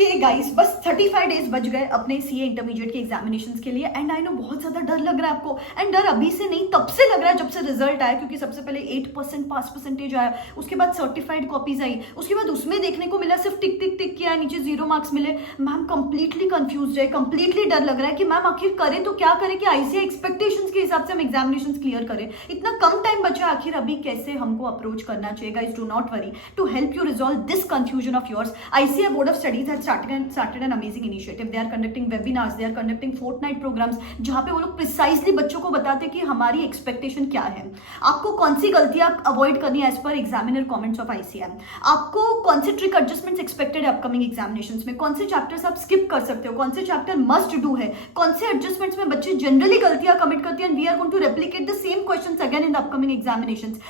Okay guys, बस 35 days बच गए अपने सीए इंटरमीडिएट के एग्जामिनेशंस के लिए। एंड आई नो बहुत ज्यादा डर लग रहा है आपको, एंड डर अभी से नहीं तब से लग रहा है जब से रिजल्ट आया, क्योंकि सबसे पहले 8% पास परसेंटेज आया, उसके बाद सर्टिफाइड कॉपीज आई, उसके बाद उसमें देखने को मिला सिर्फ टिक टिक टिक किया, नीचे 0 मार्क्स मिले। मैम कंप्लीटली कंफ्यूज है, कंप्लीटली डर लग रहा है कि मैम आखिर करें तो क्या करें कि आईसीआई एक्सपेक्टेशंस के हिसाब से हम एग्जामिनेशंस क्लियर करें। इतना कम टाइम बचा, आखिर अभी कैसे हमको अप्रोच करना चाहिए। Guys do not worry, to help you resolve this confusion of yours, ICAI Board of Studies has started an amazing initiative. They are conducting webinars, they are conducting fortnight programs, जहाँ पे वो लोग precisely बच्चों को बताते हैं कि हमारी एक्सपेक्टेशन क्या है, आपको कौन सी गलतियां अवॉइड करनी है as per examiner comments of ICAI, आपको कौन से ट्रिक एडजस्टमेंट्स एक्सपेक्टेड है अपकमिंग एग्जामिनेशंस में, कौन से चैप्टर्स आप स्किप कर सकते हो, कौन से चैप्टर मस्ट डू है, कौन से एडजस्टमेंट्स में बच्चे जनरली गलतियां कमिट करते हैं, and we are going to replicate the same questions again in the upcoming examinations.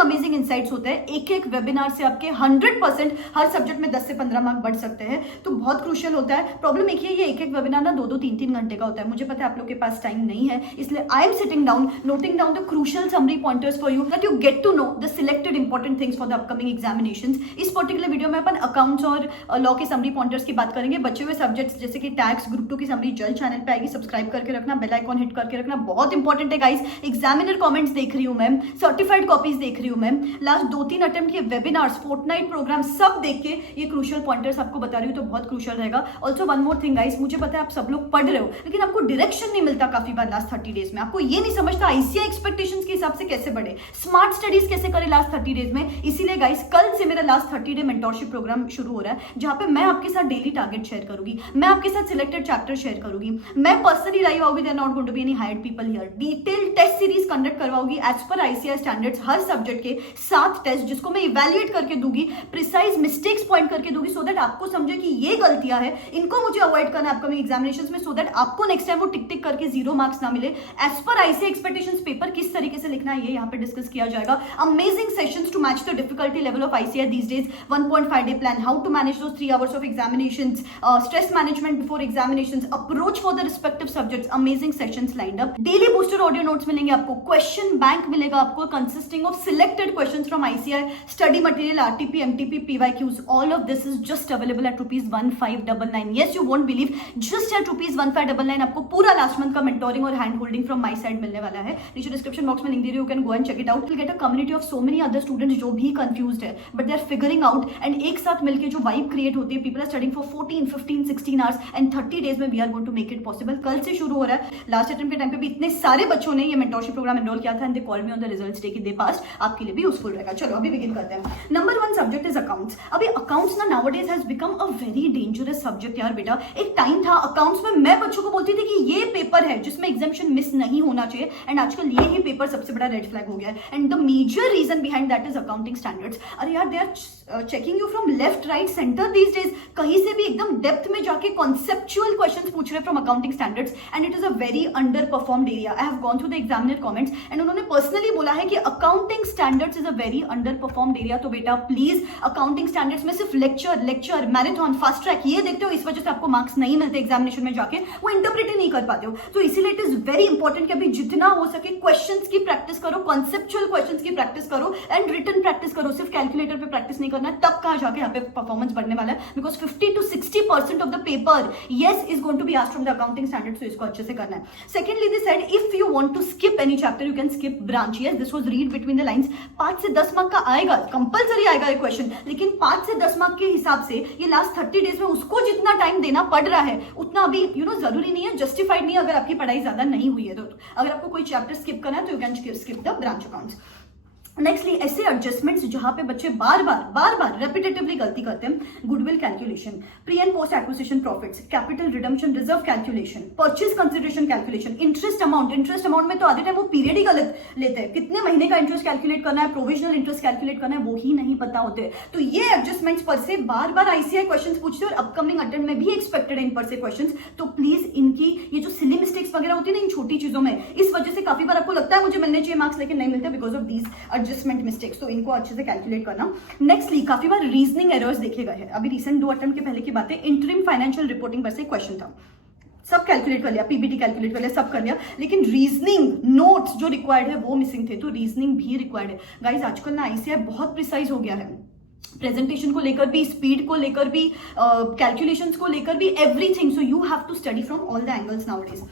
Amazing insights होते हैं, एक वेबिनार से आपके 100% हर सब्जेक्ट में 10 से 15 मार्क बढ़ सकते हैं, तो बहुत क्रूशियल होता है। प्रॉब्लम एक ही है, ये एक वेबिनार ना 2-2, 3-3 घंटे का होता है। मुझे पता है आप लोग के पास टाइम नहीं है, इसलिए I am sitting down noting down the crucial summary pointers for you that you get to know the selected important things for the upcoming examinations. इस पर्टिकुलर वीडियो में अपन अकाउंट्स और लॉ के समरी पॉइंटर्स की बात करेंगे। बचे हुए सब्जेक्ट्स जैसे कि टैक्स, ग्रुप 2 की समरी जल्द चैनल पे आएगी, सब्सक्राइब करके रखना, बेल आइकॉन हिट करके रखना, बहुत इंपॉर्टेंट है गाइस। एग्जामिनर कमेंट्स देख रही हूं मैम, सर्टिफाइड कॉपीज देख रही हूं मैम, लास्ट 2-3 अटेम्प्ट के वेबिनार्स, फोर्टनाइट प्रोग्राम सब देख के ये क्रूशियल पॉइंटर्स आपको बता रही हूँ, तो बहुत क्रूशियल रहेगा। Also one more thing guys, मुझे पता है आप सब लोग पढ़ रहे हो, लेकिन आपको डायरेक्शन नहीं मिलता काफी बार लास्ट 30 डेज में, आपको ये नहीं समझता आईसीआई एक्सपेक्टेशंस के हिसाब से कैसे बढ़े, स्मार्ट स्टडीज कैसे करें लास्ट 30 डेज में। इसीलिए गाइस कल से मेरा लास्ट 30 डे मेंटोरशिप प्रोग्राम शुरू हो रहा है, जहां पे मैं आपके साथ डेली टारगेट शेयर करूंगी, मैं आपके साथ सिलेक्टेड चैप्टर शेयर करूंगी, मैं पर्सनली लाइव आऊंगी, there not going to be any hired people here, detail test series conduct करवाऊंगी एज पर आईसीआई स्टैंडर्ड्स, हर सब्जेक्ट के 7 टेस्ट जिसको मैं इवैल्यूएट करके दूंगी, प्रिसाइज मिस्टेक्स पॉइंट करके दूंगी, सो दैट आपको समझे कि ये गलतियां है, इनको मुझे अवॉइड करना है अपकमिंग एग्जामिनेशंस में, सो दैट आपको नेक्स्ट टाइम वो टिक टिक करके 0 मार्क्स ना मिले। एज पर आईसीआई एक्सपेक्टेशंस पेपर किस तरीके से लिखना है ये यहाँ पे डिस्कस किया जाएगा। Amazing sessions to match the difficulty level of ICAI these days, 1.5 day plan, how to manage those 3 hours of examinations, stress management before examinations, approach for the respective subjects, amazing sessions lined up, daily booster audio notes मिलेंगे आपको, question bank मिलेगा आपको consisting of selected questions from ICAI, study material, RTP, MTP, PYQs, all of this is just available at ₹1599। Yes, you won't believe, just at ₹1599 आपको पूरा last month का mentoring और hand holding from my side मिलने वाला है। नीचे description box में link दे रही हूं, you can go and check it out. Will get a community of so many other students जो भी कंफ्यूज्ड है but they are figuring out, and एक साथ मिलकर जो वाइब क्रिएट होती है, people are studying for 14, 15, 16 hours and 30 days में we are going to make it possible. कल से शुरू हो रहा है, लास्ट अटेम्प्ट के टाइम पे भी इतने सारे बच्चों ने ये मेंटोरशिप प्रोग्राम एनरोल किया था, and they called me on the results day कि दे पास, आपके लिए भी यूजफुल रहेगा। चलो अभी बिगिन करते हैं। Number 1 subject is accounts. अभी अकाउंट्स ना nowadays has become a very dangerous subject यार बेटा। एक टाइम था अकाउंट्स में मैं बच्चों को बोलती थी कि ये पेपर है जिसमें एग्जामिनेशन मिस नहीं होना चाहिए, एंड आजकल ये ही पेपर सबसे बड़ा रेड फ्लैग हो गया है, and the major reason behind that is accounting standards. अरे यार they are checking you from left right centre these days, कहीं से भी एकदम डेप्थ में जाके कॉन्सेप्चुअल क्वेश्चंस पूछ रहे from accounting standards, and it is a very under performed area. I have gone through the examiner comments, and उन्होंने personally बोला है कि accounting standards is a very under performed area. तो बेटा प्लीज अकाउंटिंग स्टैंडर्ड्स में सिर्फ lecture, marathon, fast track ये देखते हो, इस वजह से आपको मार्क्स नहीं मिलते एग्जामिनेशन में जाके, वो इंटरप्रेट ही नहीं कर पाते हो। तो इसीलिए इट इज वेरी इंपॉर्टेंट कि अभी जितना हो सके क्वेश्चंस की प्रैक्टिस करो, कॉन्सेप्चुअल क्वेश्चंस की प्रैक्टिस करो, एंड रिटन प्रैक्टिस करो। सिर्फ कैलकुलेटर पे प्रैक्टिस नहीं करना है, तब कहां जाके यहाँ पे परफॉर्मेंस बढ़ने वाला है, because 50 to 60% of the paper yes is going to be asked from the accounting standards, तो इसको अच्छे से करना है। Secondly they said if you want to skip any chapter you can skip branch. Yes, this was read between the lines. 5 से 10 mark का आएगा, compulsory आएगा ये क्वेश्चन, लेकिन 5 से 10 मार्क के हिसाब से ये लास्ट 30 डेज में उसको जितना टाइम देना पड़ रहा है उतना अभी जरूरी नहीं है, जस्टिफाइड नहीं है अगर आपकी पढ़ाई ज्यादा नहीं हुई है तो। अगर आपको कोई चैप्टर स्किप करना है तो you can skip the branch accounts. Nextly ऐसे एडजस्टमेंट्स जहां पे बच्चे बार बार रेपिटेटिवली गलती करते हैं, goodwill calculation, pre and post acquisition profits, capital redemption reserve calculation, purchase consideration calculation, interest amount में तो आधे टाइम वो पीरियड ही गलत लेते हैं, कितने महीने का इंटरेस्ट कैलकुलेट करना है, प्रोविजनल इंटरेस्ट कैलकुलेट करना है, वो ही नहीं पता होते। तो ये एडजस्टमेंट्स पर से बार आईसीआई क्वेश्चंस पूछते हैं, और अपकमिंग अटेम्प्ट में भी एक्सपेक्टेड है इन पर से क्वेश्चंस। तो प्लीज इनकी ये जो सिली मिस्टेक्स वगैरह होती है ना इन छोटी चीजों में, इस वजह से काफी बार आपको लगता है मुझे मिलने चाहिए मार्क्स, लेकिन नहीं मिलते because of these adjustment mistakes, तो इनको अच्छे से कैलकुलेट करना। नेक्स्टली काफी बार रीजनिंग एरर्स देखे गए हैं। अभी रिसेंट 2 अटेम्प्ट के पहले की बात है, इंटरिम फाइनेंशियल रिपोर्टिंग पर से क्वेश्चन था, सब कैलकुलेट कर लिया, पीबीटी कैलकुलेट कर लिया, सब कर लिया, लेकिन रीजनिंग नोट्स जो रिक्वायर्ड है वो मिसिंग थे, तो रीजनिंग भी रिक्वायर्ड है। गाइस आजकल ना आईसीआई बहुत प्रिसाइज हो गया है, प्रेजेंटेशन को लेकर भी, स्पीड को लेकर भी, कैलकुलेशंस को लेकर भी, everything. So you have to study from all the angles nowadays.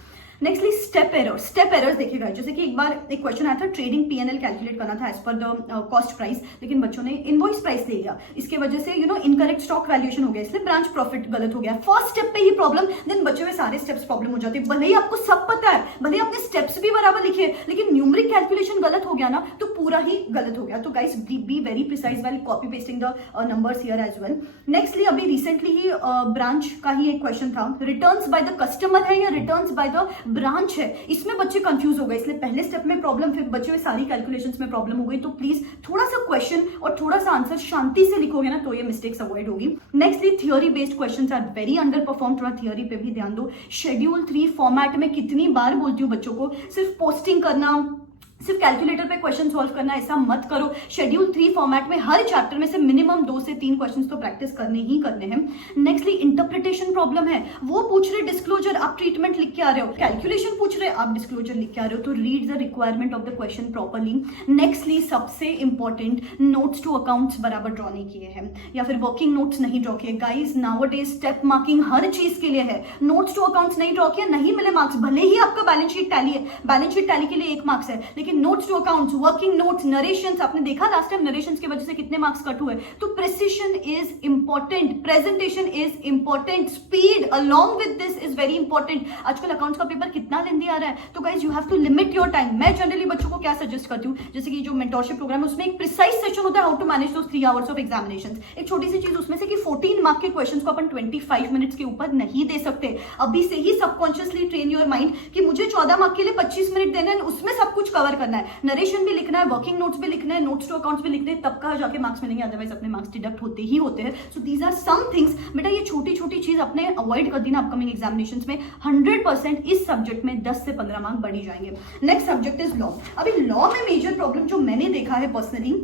Nextly step errors देखिएगा. जैसे कि एक बार एक क्वेश्चन आया था, ट्रेडिंग पीएनएल कैलकुलेट करना था as per the cost price, लेकिन बच्चों ने इनवॉइस प्राइस ले लिया. इसके वजह से इनकरेक्ट स्टॉक वैल्यूएशन हो गया, इसलिए ब्रांच प्रॉफिट गलत हो गया. फर्स्ट स्टेप पे ही प्रॉब्लम, देन बचे हुए सारे स्टेप्स प्रॉब्लम हो जाते हैं. भले ही आपको सब पता है, भले ही आपने स्टेप्स भी बराबर लिखे, लेकिन न्यूमरिक कैलकुलेशन गलत हो गया ना, तो पूरा ही गलत हो गया. तो guys be very precise while copy pasting the numbers here as well. Nextly अभी रिसेंटली ही ब्रांच का ही एक क्वेश्चन था, रिटर्न्स बाय द कस्टमर है या रिटर्न्स बाय द ब्रांच है. इसमें बच्चे कंफ्यूज हो गए, इसलिए पहले स्टेप में प्रॉब्लम, फिर बच्चे हुए सारी कैलकुलेशंस में प्रॉब्लम हो गई. तो प्लीज थोड़ा सा क्वेश्चन और थोड़ा सा आंसर शांति से लिखोगे ना, तो ये मिस्टेक्स अवॉइड होगी. Nextly theory based questions are very under perform. थोड़ा थियोरी पे भी ध्यान दो. शेड्यूल 3 फॉर्मेट में कितनी बार बोलती हूँ बच्चों को, सिर्फ पोस्टिंग करना, सिर्फ कैलकुलेटर पे क्वेश्चन सॉल्व करना, ऐसा मत करो. शेड्यूल 3 फॉर्मेट में हर चैप्टर में से मिनिमम 2 से 3 क्वेश्चंस तो प्रैक्टिस करने ही करने हैं. नेक्स्टली इंटरप्रिटेशन प्रॉब्लम है, वो पूछ रहे डिस्क्लोजर, आप ट्रीटमेंट लिख के आ रहे हो. कैलकुलेशन पूछ रहे, आप डिस्क्लोजर लिख के आ रहे हो. तो read the requirement of the question properly. Nextly सबसे इंपॉर्टेंट, नोट्स टू अकाउंट्स बराबर ड्रॉ नहीं किए हैं, या फिर वर्किंग नोट्स नहीं ड्रॉ किए. गाइज नाउअडेज स्टेप मार्किंग हर चीज के लिए है. नोट्स टू अकाउंट्स नहीं ड्रॉ किया, नहीं मिले मार्क्स. भले ही आपका बैलेंस शीट टैली है, बैलेंस शीट टैली के लिए 1 मार्क्स है, लेकिन notes to accounts, working notes, narrations, आपने देखा लास्ट टाइम नरेशंस की वजह से कितने मार्क्स कट हुए. तो precision is important, presentation is important, speed along with this is very important. आजकल अकाउंट्स का पेपर कितना लेंदी आ रहा है, तो guys you have to limit your time. मैं जनरली बच्चों को क्या सजेस्ट करती हूँ, जैसे कि जो मेंटोरशिप प्रोग्राम है उसमें एक प्रिसाइज सेशन होता है, how to manage those 3 hours of examinations. एक छोटी सी चीज उसमें से कि 14 मार्क के क्वेश्चंस को अपन 25 मिनट्स के ऊपर नहीं दे सकते. अभी से ही सबकॉन्शियसली ट्रेन योर माइंड कि मुझे 14 मार्क के लिए 25 मिनट देना है, उसमें सब कुछ कवर करना है. नरेशन भी लिखना है, वर्किंग नोट्स भी लिखना है, नोट्स टू अकाउंट्स भी लिखने हैं, तब कहाँ जाके मार्क्स मिलेंगे, अदरवाइज अपने मार्क्स डिडक्ट होते ही होते हैं. So these are some things. बेटा ये छोटी छोटी चीज अपने अवॉइड कर देना अपकमिंग एग्जामिनेशंस में. 100% इस सब्जेक्ट में 10 से 15 मार्क बढ़ी जाएंगे. Next subject is law. अभी लॉ में मेजर प्रॉब्लम जो मैंने देखा है पर्सनली,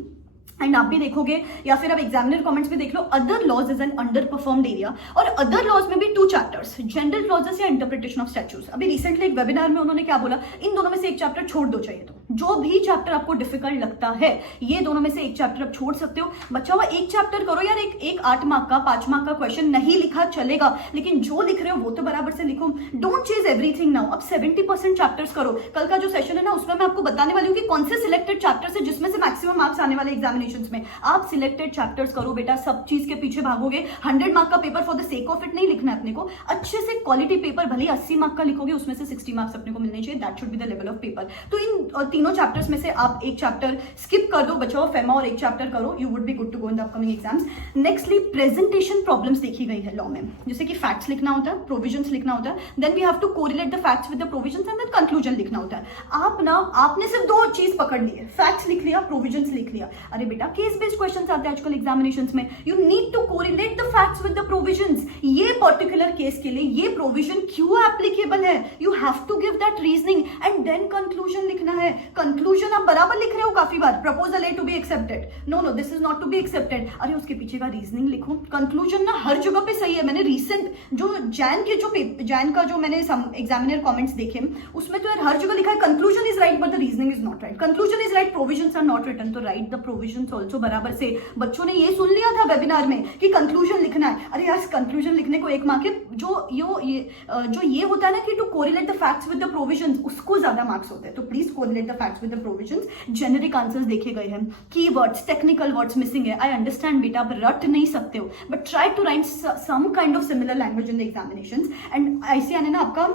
एंड आप भी देखोगे या फिर आप एग्जामिनर कमेंट्स में देख लो, other laws is an under performed area. और अदर लॉज में भी 2 चैप्टर्स, जनरल क्लॉजेस या इंटरप्रिटेशन ऑफ स्टैट्यूट्स. अभी रिसेंटली एक वेबिनार में उन्होंने क्या बोला, इन दोनों में से एक चैप्टर छोड़ दो चाहिए तो. जो भी चैप्टर आपको डिफिकल्ट लगता है, ये दोनों में से एक चैप्टर आप छोड़ सकते हो. बच्चा हुआ एक चैप्टर करो यार. एक 8 मार्क का 5 मार्क का क्वेश्चन नहीं लिखा चलेगा, लेकिन जो लिख रहे हो वो तो बराबर से लिखो. Don't chase everything now. अब 70% चैप्टर्स करो. कल का जो सेशन है ना, उसमें मैं आपको बताने वाली हूँ कि कौन से सिलेक्टेड चैप्टर्स है जिसमें से मैक्सिमम मार्क्स आने वाले एग्जामिनेशन में. आप सिलेक्टेड चैप्टर्स करो बेटा. सब चीज के पीछे भागोगे. 100 मार्क का paper for the sake of it नहीं लिखना है अपने को. अच्छे से क्वालिटी पेपर, भले 80 मार्क का लिखोगे, उसमें से 60 मार्क्स अपने को मिलने चाहिए. That should be the level of paper. तो इन तीनों चैप्टर्स में से आप एक चैप्टर स्किप कर दो, बचाओ फेमा, और एक चैप्टर करो. You would be good to go in the upcoming exams. Nextly presentation problems देखी गई है लॉ में. जैसे कि फैक्ट्स लिखना होता है, प्रोविजंस लिखना होता है, then we have to correlate the facts with the provisions and then conclusion लिखना होता है. आपने सिर्फ 2 चीज पकड़ ली है, फैक्ट्स लिख लिया, प्रोविजंस लिख लिया. अरे बेटा केस बेस्ड क्वेश्चंस आते हैं आजकल एग्जामिनेशंस में. You need to correlate the facts with the provisions. ये पर्टिकुलर केस के लिए ये प्रोविजन क्यों एप्लीकेबल है, you have to give that reasoning and then conclusion लिखना है. कंक्लूजन आप बराबर लिख रहे हो काफी बार, proposal a to be accepted, no this is not to be accepted. अरे उसके पीछे का रीजनिंग लिखो. कंक्लूजन ना हर जगह पे सही है. मैंने रिसेंट जो जैन का जो मैंने एग्जामिनर कमेंट्स देखे, उसमें तो यार हर जगह लिखा है conclusion is right but the reasoning is not right. Conclusion is right, provisions are not written. तो राइट द प्रोविजंस आल्सो बराबर से. बच्चों ने ये सुन लिया था वेबिनार में कि कंक्लूजन लिखना है. अरे यार कंक्लूजन लिखने को 1 मार्क है. जो ये होता है ना कि to correlate the facts with the provisions, उसको ज्यादा मार्क्स होते हैं. तो please correlate the facts with the provisions. Generic answers देखे गए हैं, कीवर्ड्स, टेक्निकल वर्ड्स मिसिंग है. आई अंडरस्टैंड बेटा, आप रट नहीं सकते हो, but try to write some kind of similar language in the examinations. And ICAI ने ना आपका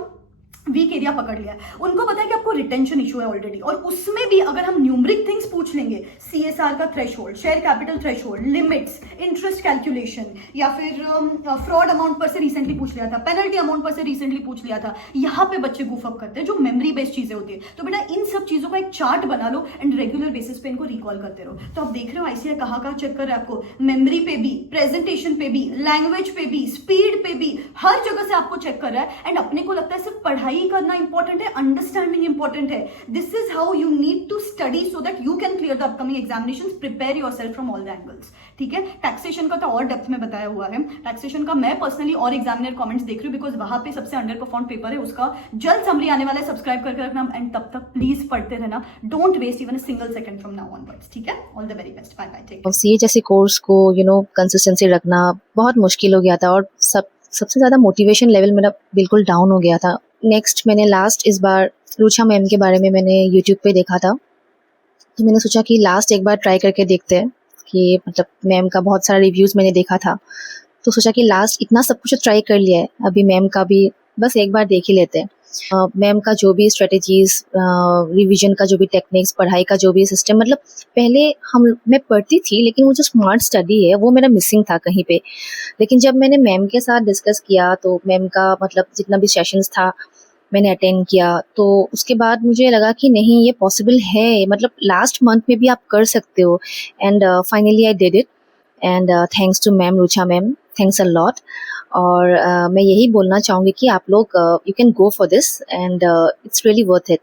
वीक एरिया पकड़ लिया. उनको पता है कि आपको रिटेंशन इशू है ऑलरेडी, और उसमें भी अगर हम न्यूमरिक थिंग्स पूछ लेंगे, सीएसआर का threshold, share capital threshold, limits, interest calculation, या फिर फ्रॉड अमाउंट पर से रिसेंटली पूछ लिया था, पेनल्टी अमाउंट पर से रिसेंटली पूछ लिया था. यहाँ पे बच्चे गुफ अप करते हैं, जो मेमोरी बेस्ड चीजें होती है. तो बेटा इन सब चीजों का एक चार्ट बना लो एंड रेगुलर बेसिस पे इनको रिकॉल करते रहो. तो आप देख रहे हो आईसीआई कहाँ चेक कर रहा है आपको, मेमोरी पे भी, प्रेजेंटेशन पे भी, लैंग्वेज पे भी, स्पीड पे भी, हर जगह से आपको चेक कर रहा है, एंड अपने को लगता है सिर्फ पढ़ाई करना इंपॉर्टेंट है, अंडरस्टैंडिंग इंपॉर्टेंट है. This is how you need to study so that you can clear the upcoming examinations. Prepare yourself from all the angles. ठीक है. टैक्सेशन का तो और डेप्थ में बताया हुआ है. टैक्सेशन का मैं पर्सनली और एग्जामिनर कमेंट्स देख रही हूँ, बिकॉज वहां पे सबसे अंडर परफॉर्म पेपर है, उसका जल्द समरी आने वाला है. सब्सक्राइब करके रखना, एंड तब तक प्लीज पढ़ते रहना. Don't waste even a single second from now onwards. ठीक है. All the very best. Bye bye. Take. और सीए जैसे कोर्स को कंसिस्टेंसी रखना बहुत मुश्किल हो गया था, और सबसे ज़्यादा मोटिवेशन लेवल मेरा बिल्कुल डाउन हो गया था. नेक्स्ट मैंने लास्ट इस बार रुचा मैम के बारे में मैंने यूट्यूब पे देखा था, तो मैंने सोचा कि लास्ट एक बार ट्राई करके देखते हैं कि मतलब मैम का बहुत सारा रिव्यूज़ मैंने देखा था, तो सोचा कि लास्ट इतना सब कुछ ट्राई कर लिया है, अभी मैम का भी बस एक बार देख ही लेते हैं. मैम का जो भी स्ट्रेटजीज, रिवीजन का जो भी टेक्निक्स, पढ़ाई का जो भी सिस्टम, मतलब पहले मैं पढ़ती थी लेकिन वो जो स्मार्ट स्टडी है वो मेरा मिसिंग था कहीं पे. लेकिन जब मैंने मैम के साथ डिस्कस किया, तो मैम का मतलब जितना भी सेशंस था मैंने अटेंड किया, तो उसके बाद मुझे लगा कि नहीं, ये पॉसिबल है, मतलब लास्ट मंथ में भी आप कर सकते हो. And finally I did it, and thanks to ma'am Rucha ma'am, thanks a lot. और मैं यही बोलना चाहूँगी कि आप लोग you can go for this, and it's really worth it.